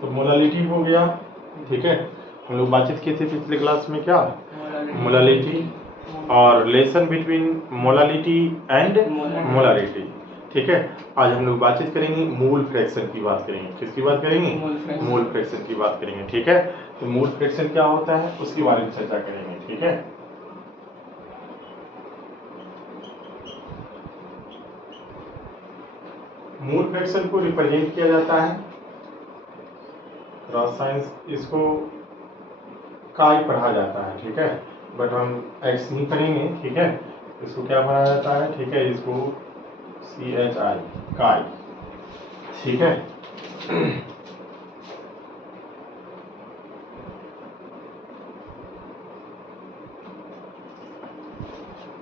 तो मोलालिटी हो गया, ठीक है। हम लोग बातचीत किए थे पिछले क्लास में क्या, मोलालिटी और relation between molality and molarity, ठीक है। आज हम लोग बातचीत करेंगे मूल फ्रैक्शन की बात करेंगे। किसकी बात करेंगे? मूल फ्रैक्शन की बात करेंगे, ठीक है। तो मूल फ्रैक्शन क्या होता है उसके बारे में चर्चा करेंगे, ठीक है। मूल फ्रैक्शन को रिप्रेजेंट किया जाता है, क्रॉस साइंस इसको काई पढ़ा जाता है, ठीक है। बट हम एक्स नहीं पढ़ेंगे, ठीक है। इसको क्या पढ़ा जाता है, ठीक है, इसको CHI काई, ठीक है।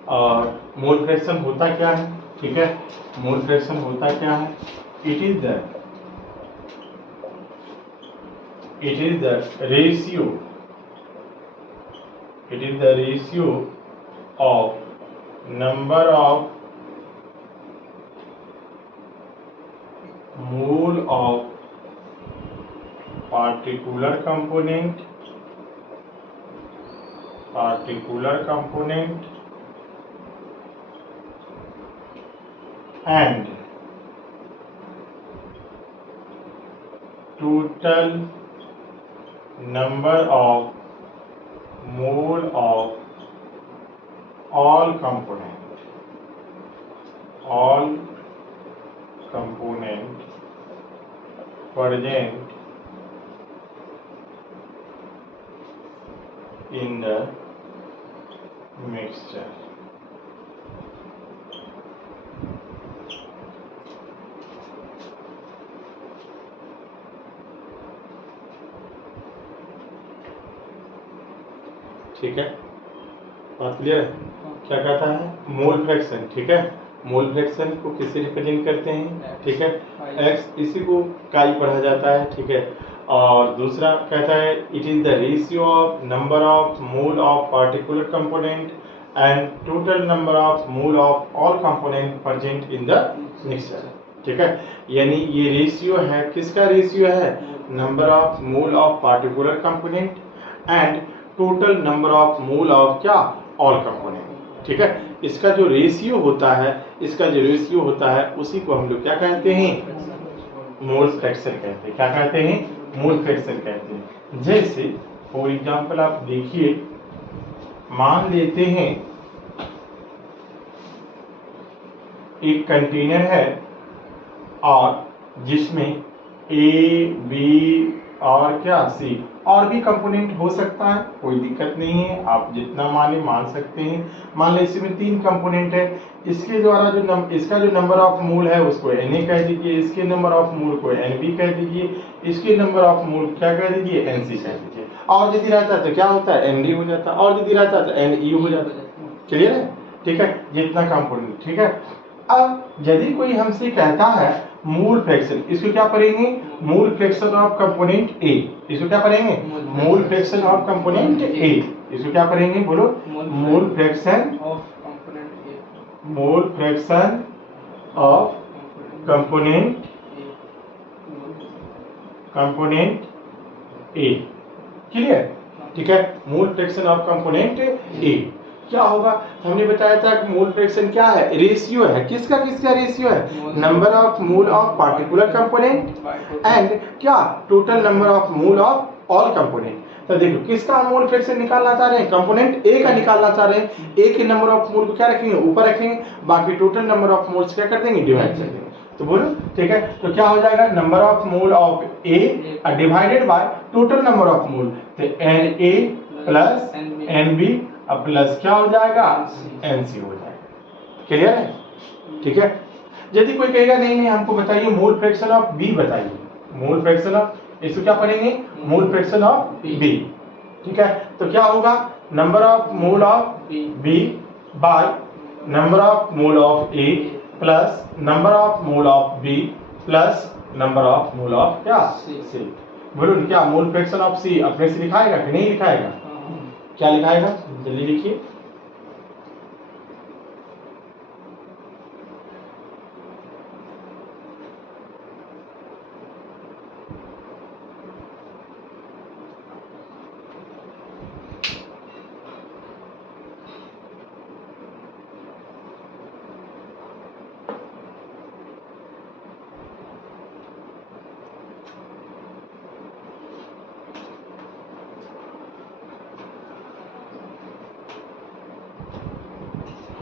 और मोल फ्रैक्शन होता क्या है, ठीक है। मोल फ्रैक्शन होता क्या है? It is the ratio, it is the ratio of number of mole of particular component and total number of mole of all component present in the mixture, ठीक है। बात क्लियर है? क्या कहता है मोल फ्रैक्शन, ठीक है। मोल फ्रैक्शन को किससे रिप्रेजेंट करते हैं, ठीक है, एक्स, इसी को काई पढ़ा जाता है, ठीक है। और दूसरा कहता है it is the ratio of number of mole of particular component and total number of mole of all component present in the mixture, ठीक है। यानी ये रेशियो है, किसका रेशियो है? Number of mole of particular component and total number of mole of क्या, all component, ठीक है। इसका जो रेशियो होता है, उसी को हम लोग क्या कहते हैं? मोल फ्रैक्शन कहते हैं। क्या कहते हैं? मोल फ्रैक्शन कहते हैं। जैसे फॉर एग्जांपल आप देखिए, मान लेते हैं एक कंटेनर है और जिसमें ए, बी और क्या, सी और भी कंपोनेंट हो सकता है, कोई दिक्कत नहीं है, आप जितना माने मान सकते हैं। मान लीजिए इसमें 3 कंपोनेंट है, इसके द्वारा इसका जो नंबर ऑफ मोल है उसको Na कह दीजिए, इसके नंबर ऑफ मोल को Nb कह दीजिए, इसके नंबर ऑफ मोल क्या कह दीजिए, Nc कह दीजिए। और यदि रहता है तो क्या होता है, Nd हो जाता है, और यदि रहता है तो Ne हो जाता है। क्लियर है? ठीक है, जितना कंपोनेंट, ठीक है। अब यदि कोई हमसे कहता है मूल फ्रैक्शन, इसको क्या पढ़ेंगे? मूल फ्रैक्शन ऑफ कंपोनेंट ए। इसको क्या पढ़ेंगे? मूल फ्रैक्शन ऑफ कंपोनेंट ए। इसको क्या पढ़ेंगे, बोलो? मूल fraction of component A. Clear? ठीक है, मूल फ्रैक्शन ऑफ कंपोनेंट ए क्या होगा? हमने बताया था कि मोल फ्रैक्शन क्या है? रेशियो है। किसका रेशियो है? Number of mole of particular component and क्या, total number of mole of all component. तो देखो किसका मोल फ्रैक्शन निकालना चाह रहे हैं? कंपोनेंट ए का निकालना चाह रहे हैं। ए के नंबर ऑफ मोल को क्या रखेंगे? ऊपर रखेंगे, बाकी टोटल नंबर ऑफ मोल्स क्या कर देंगे? डिवाइड कर देंगे। तो बोलो, ठीक है, तो क्या हो जाएगा? Number of mole of A divided by total number of मोल, तो Na प्लस Nb प्लस क्या हो जाएगा? Nc हो जाएगा। क्लियर है? ठीक है। यदि कोई कहेगा नहीं हमको बताइए मोल फ्रैक्शन ऑफ बी बताइए, मोल फ्रैक्शन ऑफ, इसको क्या पढ़ेंगे? मोल फ्रैक्शन ऑफ बी, ठीक है। तो क्या होगा? Number of mole of B by number of mole of A plus number of mole of B plus number of mole of क्या, सी। बोलो क्या मोल फ्रैक्शन ऑफ सी अपने से लिखाएगा कि नहीं लिखाएगा? क्या लिखाएगा? जल्दी लिखिए।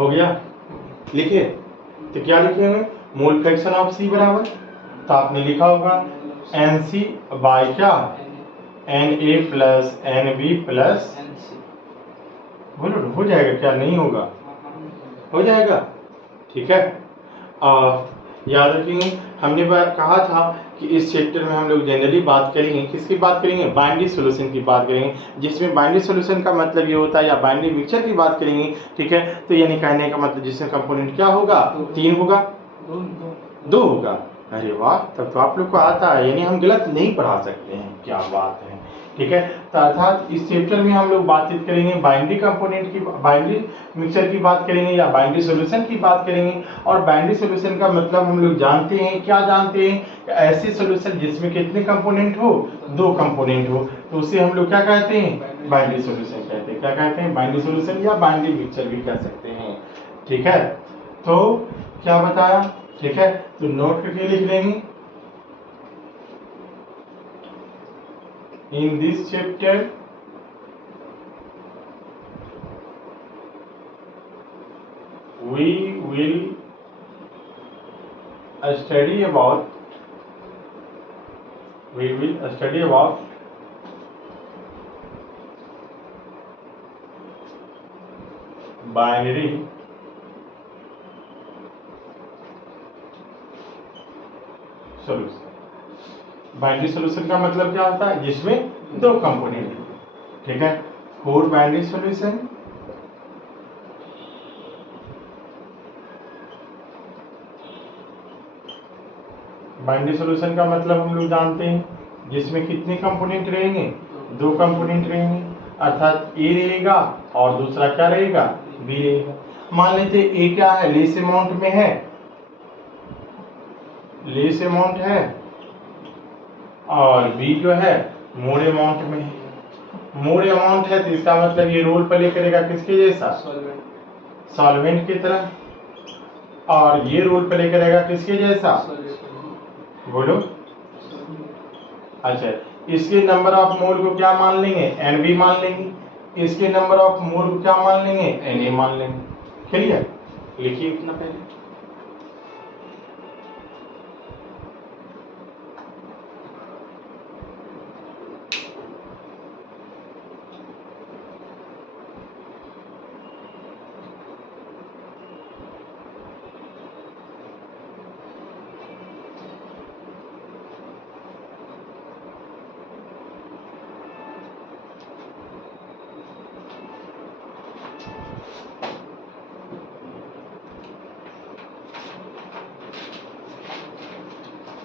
हो गया, लिखिए। तो क्या लिखेंगे, मोल फ्रैक्शन ऑफ सी बराबर, तो आपने लिखा होगा एन सी बाई क्या, N A plus N B plus, बोलो हो जाएगा क्या, नहीं होगा, हो जाएगा, ठीक है। याद रखेंगे हमने कहा था कि इस चैप्टर में हम लोग जनरली बात करेंगे, किसकी बात करेंगे, बाइनरी सॉल्यूशन की बात करेंगे, जिसमें बाइनरी सॉल्यूशन का मतलब ये होता है, या बाइनरी मिक्सचर की बात करेंगे, ठीक है। तो यानी कहने का मतलब जिसमें कंपोनेंट क्या होगा, 3 होगा, 2 होगा। अरे वाह, तब तो आप लोग को आता है, यानी हम गलत नहीं पढ़ा सकते हैं, क्या बात है, ठीक है। तो अर्थात इस चैप्टर में हम लोग बातचीत करेंगे बाइनरी कंपोनेंट की, बाइनरी मिक्सचर की बात करेंगे या बाइनरी सॉल्यूशन की बात करेंगे। और बाइनरी सॉल्यूशन का मतलब हम लोग जानते हैं, क्या जानते हैं, ऐसे सॉल्यूशन जिसमें कितने कंपोनेंट हो, 2 कंपोनेंट हो, तो उसे हम लोग क्या कहते हैं, बाइनरी सॉल्यूशन कहते हैं। क्या कहते हैं, बाइनरी सॉल्यूशन या बाइनरी मिक्सचर भी कह सकते हैं, ठीक है। तो क्या बताया, ठीक है, तो नोट करके लिख लेंगे। In this chapter, we will study about binary solution। Binary solution का मतलब क्या होता है, जिसमें 2 कंपोनेंट, ठीक है। 4 बाइनरी सॉल्यूशन, बाइनरी सॉल्यूशन का मतलब हम लोग जानते हैं जिसमें कितने कंपोनेंट रहेंगे, 2 कंपोनेंट रहेंगे, अर्थात ए रहेगा और दूसरा क्या रहेगा, बी रहेगा। मान लेते ए क्या है, लेस अमाउंट में है, लेस अमाउंट है, और बी जो है मोर अमाउंट में है। मोर अमाउंट है तो इसका मतलब ये रोल प्ले करेगा किसके जैसा, सॉल्वेंट की तरह, और ये रोल प्ले करेगा किसके जैसा, बोलो। अच्छा, इसके नंबर ऑफ मोल को क्या मान लेंगे, एन बी मान लेंगे, इसके नंबर ऑफ मोल को क्या मान लेंगे, एन ए मान लेंगे। क्लियर, लिखिए इतना पहले।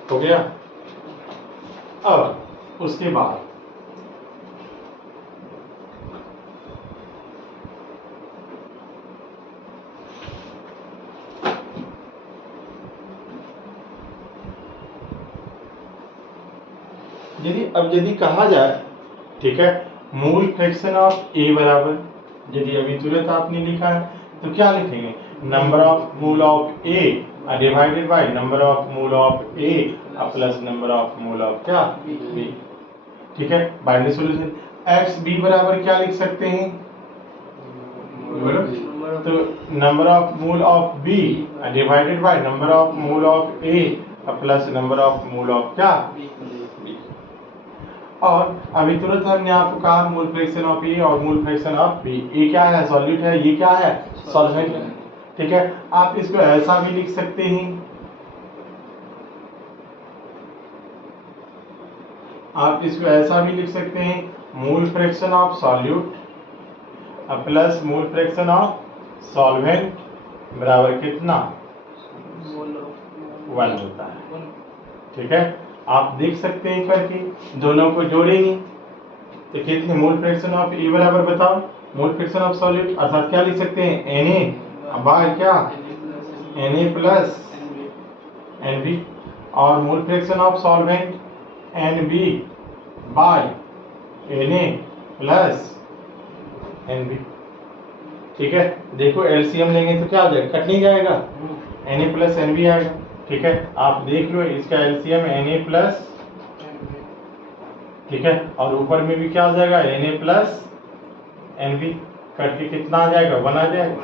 हो गया। अब उसके बाद यदि कहा जाए, ठीक है, मोल फ्रैक्शन ऑफ ए बराबर, यदि अभी तुरंत आपने लिखा है तो क्या लिखेंगे, number of mole of A divided by number of mole of A plus number of mole of क्या, बी, ठीक है। बाइनरी सॉल्यूशन एक्स बी बराबर क्या लिख सकते हैं, तो number of mole of B divided by number of mole of A plus number of mole of क्या, बी। और अभी तुरंत हमने आपको कहा मोल फ्रैक्शन ऑफ ए और मोल फ्रैक्शन ऑफ बी, ए क्या है, सॉल्यूट है, ये क्या है, सॉल्वेंट है, ठीक है। आप इसको ऐसा भी लिख सकते हैं, आप इसको ऐसा भी लिख सकते हैं, mole fraction of solute plus mole fraction of solvent बराबर कितना, 1 होता है, ठीक है। आप देख सकते हैं करके, दोनों को जोड़ेंगे तो कितने, मोल फ्रैक्शन ऑफ ए बराबर बताओ, मोल फ्रैक्शन ऑफ सॉल्यूट, अर्थात क्या लिख सकते हैं, एन ए बाय क्या, N A plus N B, और mole fraction of solvent N B by N A plus N B, ठीक है। देखो एलसीएम लेंगे तो क्या हो जाएगा, कट नहीं जाएगा, N A plus N B आएगा, ठीक है। आप देख लो इसका एलसीएम एन ए प्लस, ठीक है, और ऊपर में भी क्या आ जाएगा, N A plus N B, cut के कितना आ जाएगा, 1 आ जाएगा,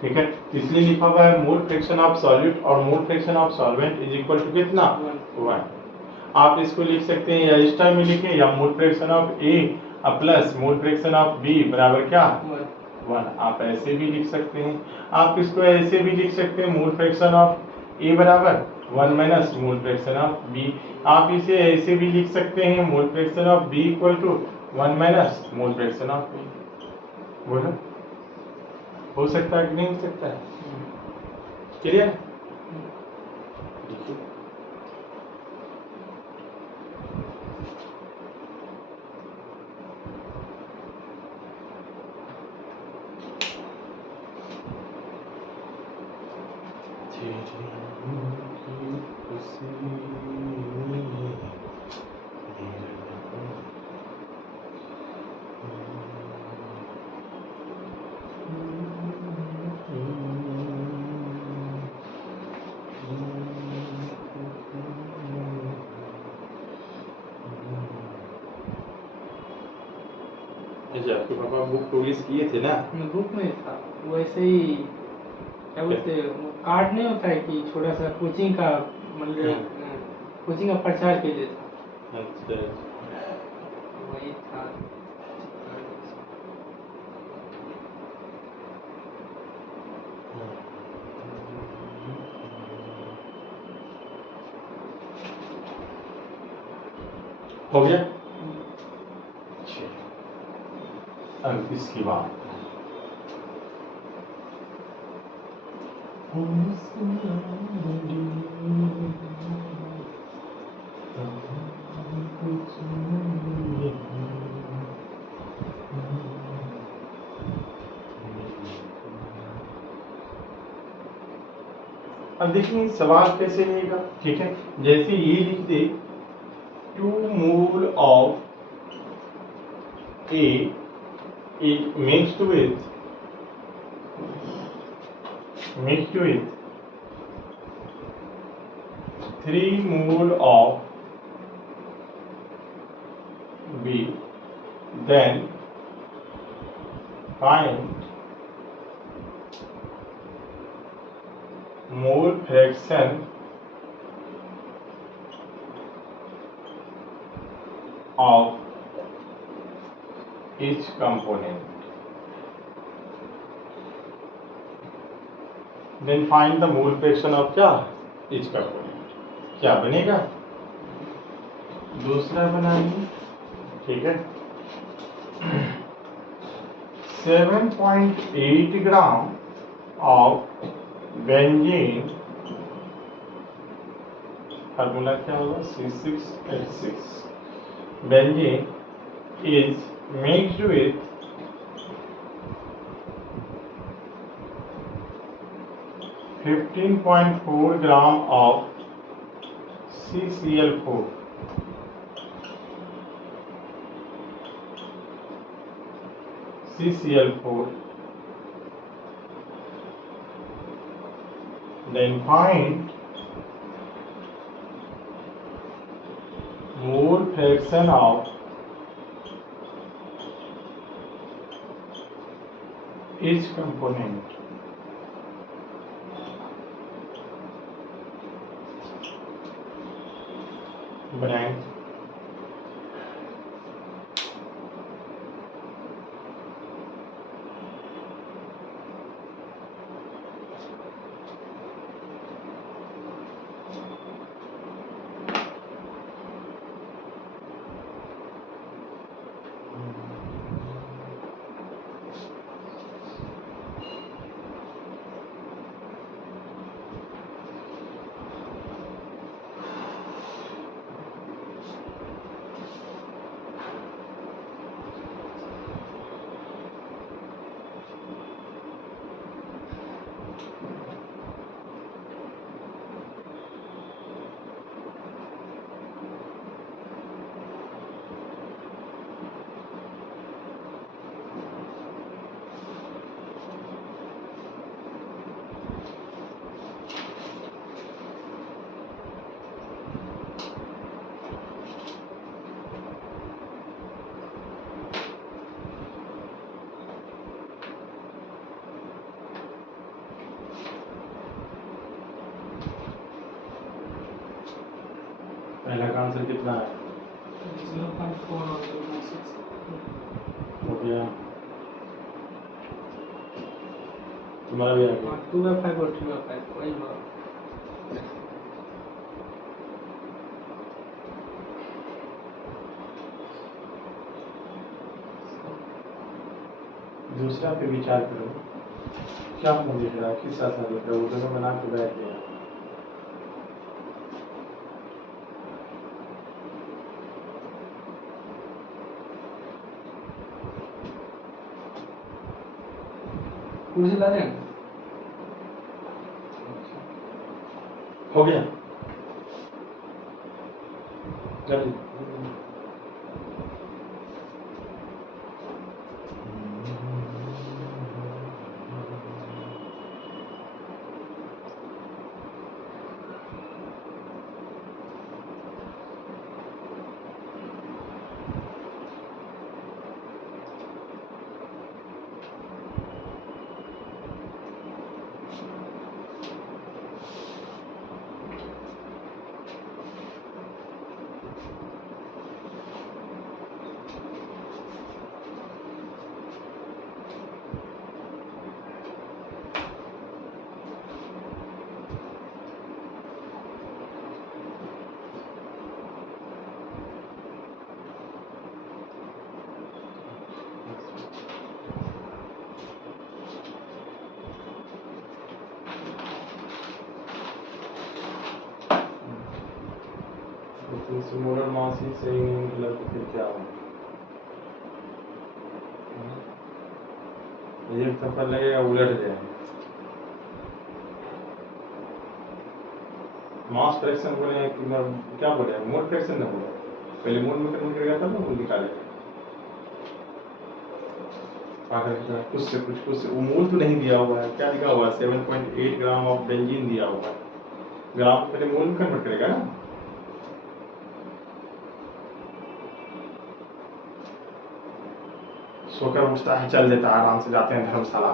ठीक है, इसलिए लिखा हुआ है मोल फ्रैक्शन ऑफ सॉल्यूट और mole fraction of solvent is equal to कितना 1। आप इसको लिख सकते हैं या इस टर्म में लिखें या mole fraction of A plus mole fraction of B बराबर क्या 1। आप ऐसे भी लिख सकते हैं, आप इसको ऐसे भी लिख सकते हैं मोल फ्रैक्शन ऑफ ए बराबर 1 minus mole fraction of B. आप इसे ऐसे भी लिख सकते हैं mole fraction of B equal to 1 minus mole fraction of B. बोलो हो सकता है कि नहीं हो सकता है? क्लियर? अच्छा, आपके पापा बुक प्रोग्रेस किए थे ना? बुक में था वैसे ही, क्या बोलते कार्ड नहीं होता है कि छोटा सा कोचिंग का, मतलब कोचिंग का प्रचार के लिए था। अच्छा वही था। हो गया? अब इसकी बात अब देखिए सवाल कैसे रहेगा। ठीक है, जैसे ये लिख दे 2 mole of A is mixed with 3 mole of B, then find mole fraction of each component. Then find the mole fraction of क्या each component। क्या बनेगा? दूसरा बनाइए। ठीक है, 7.8 ग्राम of बेंजीन, फार्मूला क्या होगा C6H6। Benzene is mixed with 15.4 gram of CCl4। Then find mole fraction of each component। बनाएं। यहाँ का आंसर कितना है? 0.4 और 0.6 हो गया, तुम्हारा भी आ गया। 2/5 और 3/5 वही हुआ। दूसरा पे विचार करो, क्या मुंह दिख रहा है, किस साथ दिख रहा है, वो दोनों बना के बैठ गया। कुर्सी ला दें। हो गया, जल्दी। मोलर मास ही सही नहीं निकला तो फिर क्या हो? एक थप्पड़ लगेगा, उलट जाए। मास फ्रैक्शन बोले कि मैं क्या बोले, मोल फ्रैक्शन ना बोले, पहले मोल में कन्वर्ट करेगा तब ना मोल निकालेगा। कुछ से वो मोल तो नहीं दिया हुआ है, क्या लिखा हुआ है? 7.8 ग्राम ऑफ बेंजीन दिया हुआ है। ग्राम पहले मोल में कन्वर्ट करेगा ना। सोकर उठता है, चल देता है, आराम से जाते हैं धर्मशाला।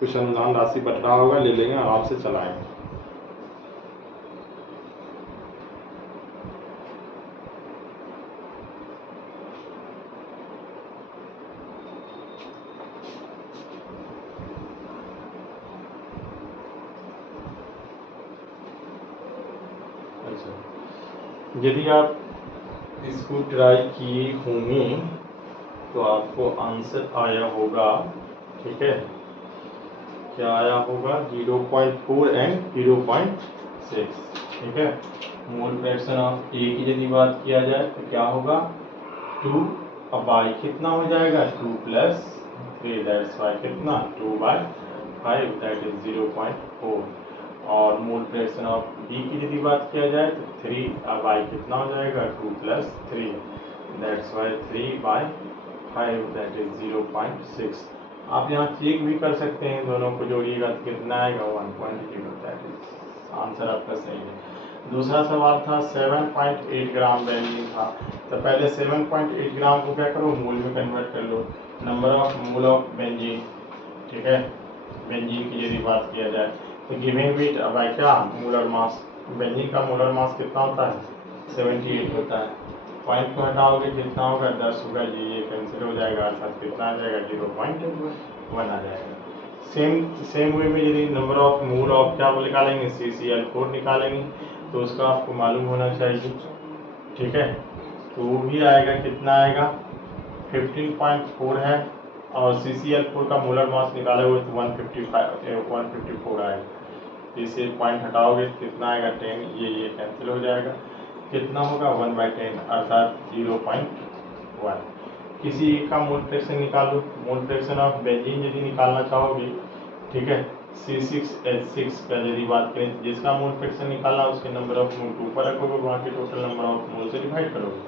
कुछ अनुदान राशि बट रहा होगा, ले लेंगे, आराम से चलाएंगे। यदि आप इसको ट्राई किए होंगे तो आपको आंसर आया होगा, ठीक है? क्या आया होगा? 0.4 एंड 0.6, ठीक है? मोल फ्रैक्शन ऑफ ए की यदि बात किया जाए तो क्या होगा? 2, अब बाई कितना हो जाएगा? 2 + 3, दैट्स वाई कितना? 2/5, दैट इज 0.4। और मोल फ्रैक्शन ऑफ बी की यदि बात किया जाए तो 3, अब आई कितना हो जाएगा? 2 + 3, दैट्स वाई 3/5, दैट इज 0.6। आप यहाँ चेक भी कर सकते हैं, दोनों को जोड़िएगा तो कितना आएगा? 1.0, दैट इज आंसर आपका सही है। दूसरा सवाल था 7.8 ग्राम बेंजीन था, तो पहले 7.8 ग्राम को क्या करो? मोल में कन्वर्ट कर लो। Number of mole of benzene, ठीक है? बेंजीन की यदि बात किया जाए तो गिवन विथ बाय क्या? Molar mass. बेंजीन का मोलर मास कितना होता है? 78 होता है। पॉइंट को हटाओगे कितना होगा? 10 होगा, ये कैंसिल हो जाएगा, अर्थात कितना आ जाएगा? 0.1 आ जाएगा। सेम वे में यदि नंबर ऑफ मोल ऑफ क्या निकालेंगे? CCl4 निकालेंगे, तो उसका आपको मालूम होना चाहिए, ठीक है? तो वो भी आएगा, कितना आएगा? 15.4 है, और CCl4 का मोलर मास निकाले हुए तो 154 आएगा। इसे पॉइंट हटाओगे कितना आएगा? 10, ये कैंसिल हो जाएगा, कितना होगा? 1/10, अर्थात 0.1। किसी एक का मोल फ्रैक्शन निकालो। मोल फ्रैक्शन ऑफ बेंजीन यदि निकालना चाहोगे, ठीक है, C6H6 का यदि बात करें, जिसका मोल फ्रैक्शन निकालना उसके नंबर ऑफ मोल को ऊपर रखोगे, वहाँ के टोटल नंबर ऑफ मोल से डिवाइड करोगे,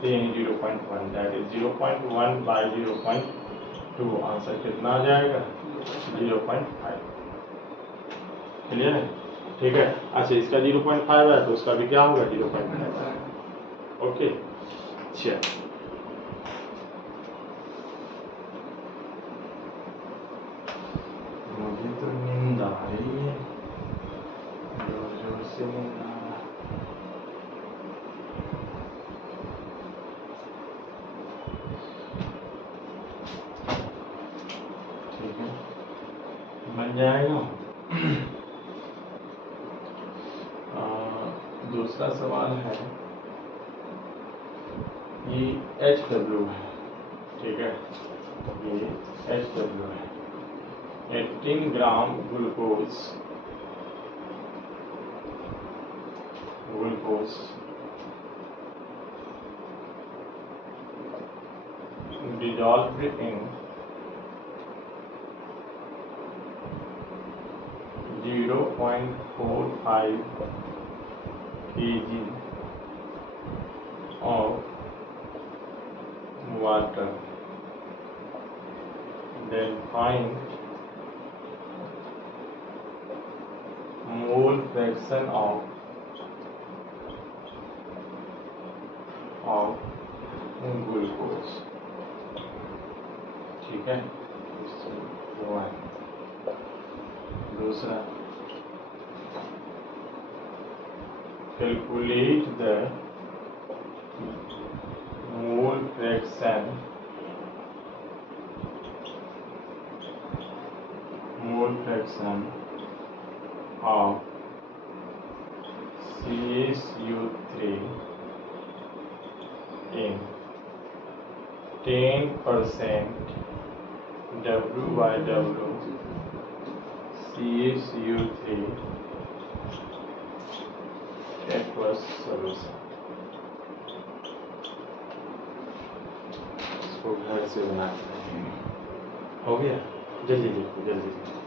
तो यानी 0.1, दैट इज 0.1/0.2, आंसर कितना आ जाएगा? 0.5। क्लियर है? ठीक है। अच्छा, इसका 0.5 है तो उसका भी क्या होगा? 0.5। ओके, चलिए। मुझे तो नींद आ रही है। से नहीं आ रहा। ठीक है, बन जाएगा। दूसरा सवाल है, ये HW है, ठीक है, ये HW है, 18 gram glucose dissolved in 0.45 kg of water, then find mole fraction of glucose, ठीक है। वो है दूसरा, calculate the mole fraction of CaSO3 in 10% W/W CaSO3 aqueous solution। इसको घर से बनाते हैं। हो गया, जल्दी लिखो, जल्दी लिखो।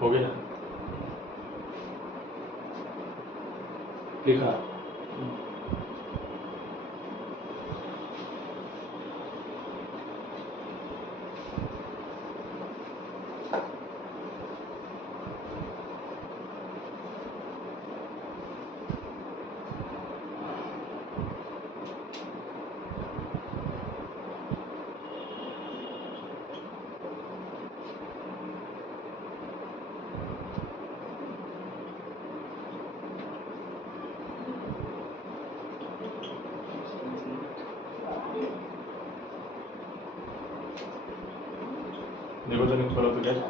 हो गया, लिखा। देखो तो नहीं खोलो तो क्या क्या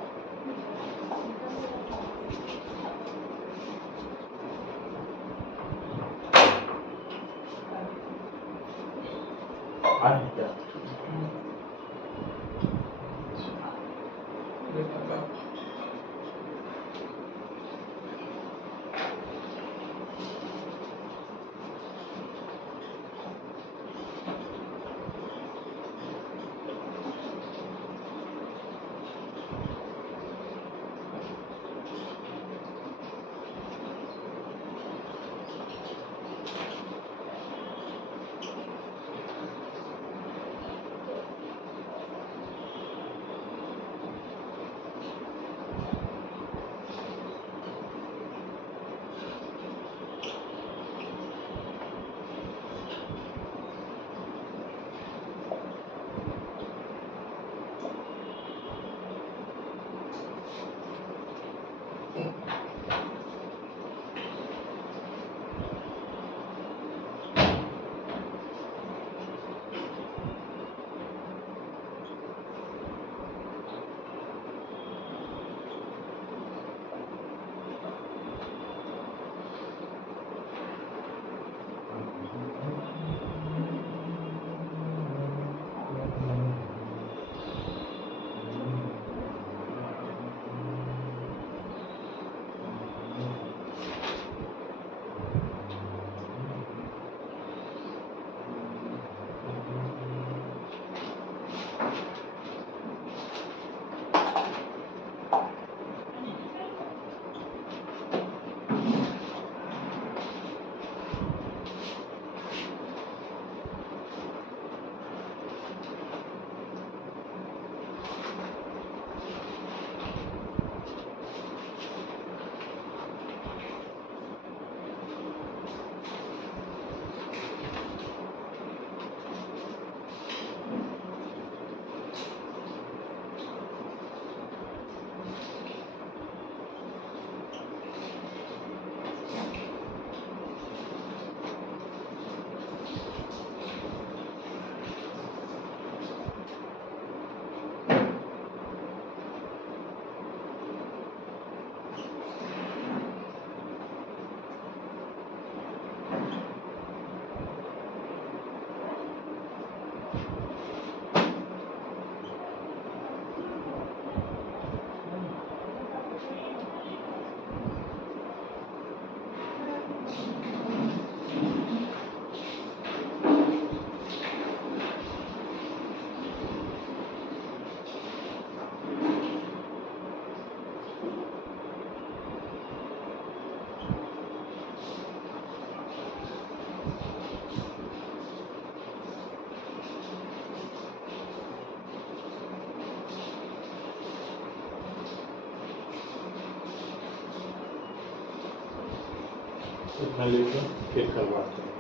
इतना लिख दो, फिर कल बात करेंगे।